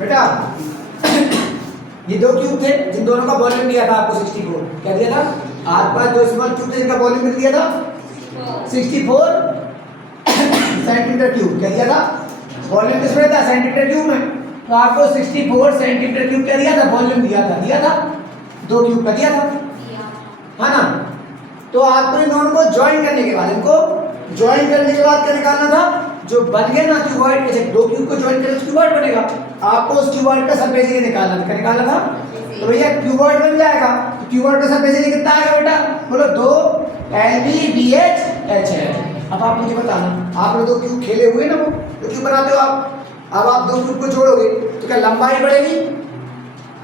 बेटा ये दो क्यूब थे जिन दोनों का वॉल्यूम दिया था आपको 64। क्या दिया था? आपके पास दो स्मॉल क्यूब थे जिनका वॉल्यूम कितना दिया था? 64 सेंटीमीटर क्यूब। क्या दिया था? वॉल्यूम किसमें था? सेंटीमीटर क्यूब में। तो आपको 64 सेंटीमीटर क्यूब क्या दिया था? वॉल्यूम दिया था। दिया था? दो क्यूब का दिया था, है ना? तो आपको इन दोनों को ज्वाइन करने के बाद, इनको ज्वाइन करने के बाद क्या निकालना था? जो बन गया ना क्यूबॉइड, जैसे दो क्यूब को ज्वाइन करें तो क्यूबॉइड बनेगा। आपको उस क्यूबॉइड का सरफेस एरिया निकालना था। क्या निकालना था? तो भैया क्यूबॉइड बन जाएगा। तो क्यूबॉइड का सरफेस एरिया कितना आएगा बेटा? बोलो 2 LBBH है। अब आप मुझे बताना, आप लोग दो क्यूब खेले हुए ना, वो तो क्यूब बनाते हो आप। अब आप दो क्यूब को जोड़ोगे तो क्या लंबाई बढ़ेगी?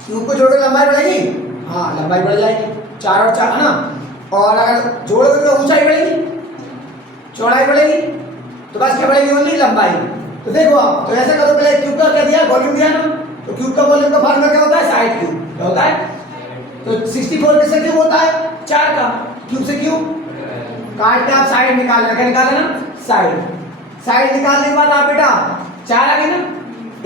क्यूब को जोड़ोगे लंबाई बढ़ेगी? हाँ, लंबाई बढ़ जाएगी, 4 और 4, है ना? और अगर जोड़ोगे तो ऊंचाई बढ़ेगी, चौड़ाई बढ़ेगी, तो बस क्या बढ़ेगी? ओनली लंबाई। तो देखो आप, तो ऐसा करो, पहले क्यूब का क्या दिया? वॉल्यूम दिया ना। तो क्यूब का वॉल्यूम का फार्मूला क्या होता है? Side cube. क्या होता है? तो 64 किससे क्यूब होता है? 4 का। क्यूब से क्यूब काट के आप साइड निकाल लेना। क्या निकाल लेना? साइड। साइड निकालने के बाद आप बेटा 4 आ गई ना,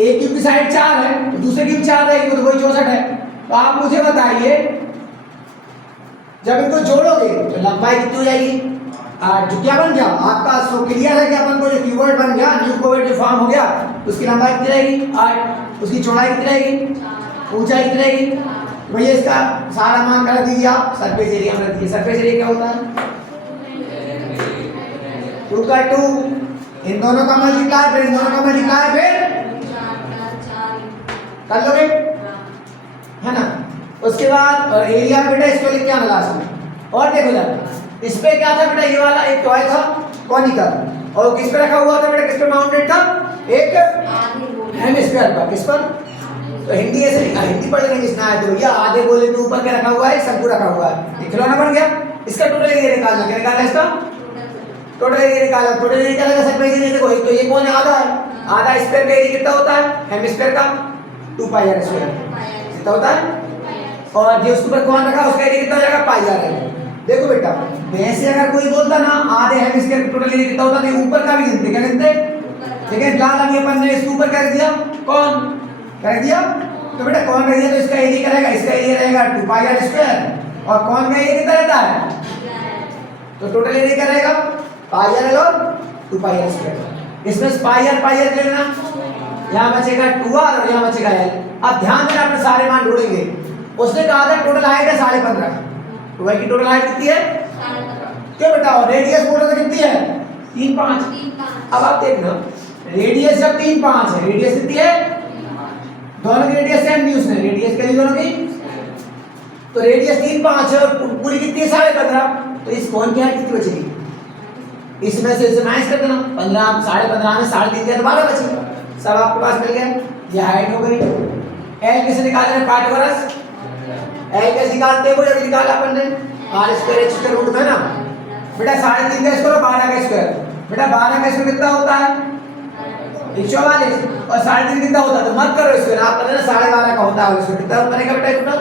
एक क्यूब की साइड 4 है तो दूसरे क्यूब 4 रहेगी, तो वही 64 है। तो आप मुझे बताइए, जब इनको जोड़ोगे तो लंबाई कितनी हो जाएगी? 8। जो क्या बन गया आपका? सो क्लियर है कि अपन को जो क्यूबॉइड बन गया, न्यू क्यूबॉइड जो फॉर्म हो गया, उसकी लंबाई कितनी रहेगी? 8। उसकी चौड़ाई कितनी रहेगी? ऊंचाई कितनी रहेगी? भैया इसका सारा मान कर दीजिए आप, सरफेस एरिया में रख दीजिए। सरफेस एरिया क्या होता है? 2 का 2, इन दोनों का मल्टीप्लाई, फिर इन दोनों का मल्टीप्लाई, फिर कर लोगे, है ना? उसके बाद एरिया में बेटा इसको लिख के आना लास्ट में। और देखो जरा, इस पे क्या था बेटा? ये वाला एक टॉय था कॉनिकल, और किस पे रखा हुआ था बेटा? किस पे माउंटेड था? एक हेमिस्फीयर पर। किस पर? तो हिंदी ऐसे लिखा, हिंदी पढ़ लेंगे इसमें आए तो भैया, आधे गोले के ऊपर क्या रखा हुआ है? शंकु रखा हुआ है। ये खिलौना बन गया। इसका टोटल एरिया निकालना। क्या निकालना है इसका? टोटल एरिया निकालना। टोटल एरिया निकालेगा सरफेस एरिया। देखो तो ये कौन है? आधा है। आधा स्फीयर का एरिया कितना होता है? हेमिस्फीयर का 2πr स्क्वायर कितना होता है? और जो उसके ऊपर कौन रखा उसका एरिया कितना हो जाएगा? πr है। देखो बेटा, वैसे अगर कोई बोलता ना आधे हेमिस्फीयर का टोटल एरिया कितना होता है, ऊपर का भी गिनते। क्या गिनते? लेकिन लाल अभी अपन ने इसके ऊपर कर दिया, कौन कर दिया? तो बेटा कौन कर दिया तो इसका एरिया क्या रहेगा? इसका एरिया रहेगा 2πr स्क्वायर, और कौन का एरिया कितना रहता है? तो टोटल एरिया क्या रहेगा? πr और 2πr स्क्वायर। इसमें πr ले लेना, यहाँ बचेगा 2r और यहाँ बचेगा l। अब ध्यान देना, अपने सारे मान ढूंढेंगे। उसने कहा था टोटल हाइट है 15.5, तो भाई की टोटल हाइट कितनी है? क्यों बेटा? और रेडियस बोल रहे थे कितनी है? 3.5। अब आप देखना, रेडियस जब 3.5 है, रेडियस कितनी है? दोनों की रेडियस सेम दी उसने, रेडियस क्या दी दोनों की? तो रेडियस 3.5 है और पूरी कितनी है? 15.5। तो इस कोण की हाइट कितनी बचेगी? इसमें से इसे माइनस कर देना, 15 15.5 में 3.5 दिया तो 12 बचेगा। सब आपके पास मिल गया, ये हाइट हो गई। एल कैसे निकालना है? पाइथागोरस एल कैसे निकालते हैं? वो जब निकाला अपन ने r square h square root में ना बेटा, 3.5 का स्क्वायर 12 का स्क्वायर। बेटा 12 का स्क्वायर कितना होता है? 144। और 3.5 कितना होता है? तो मत करो स्क्वायर, आप पता ना 12.5 का होता है। और स्क्वायर कितना बनेगा बेटा? टोटल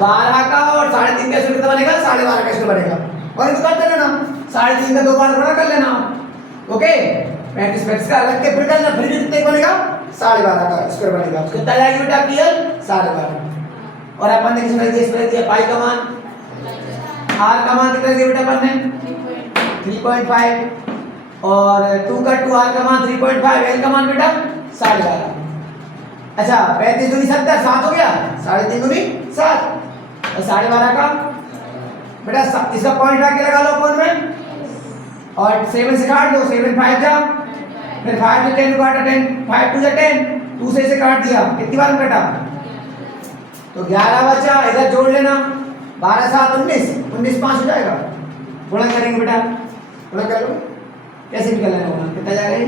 12 का, और 3.5 का स्क्वायर कितना बनेगा? 12.5 का स्क्वायर बनेगा। और इनको कर देना ना, 3.5 का 2 बार गुणा कर लेना। ओके, 35 का अलग के फिर करना, फिर कितने बनेगा? 12.5 का स्क्वायर बनेगा। कितना आएगा बेटा आपकी? 12.5। और अपन ने किसमें दिया? पाई का मान, r का मान कितना दिया बेटा अपन ने? 3.5, और 2 का 2, r का मान 3.5, l का मान बेटा 12.5। अच्छा 35 दूनी 70, 7 हो गया, 3.5 दूनी 7, और 12.5 का बेटा इसका पॉइंट आके लगा लो अपन में, और 7 से काट दो, 7 5 जा, फिर 5 से 10 काटा, 10 5 2 जा 10, 2 से इसे काट दिया, कितनी बार कटा? तो 11 बचा, इधर जोड़ लेना, 12 7 19, 19 5 हो जाएगा। गुणा करेंगे बेटा, गुणा कर लो, कैसे निकलना है? कितना जाएगा?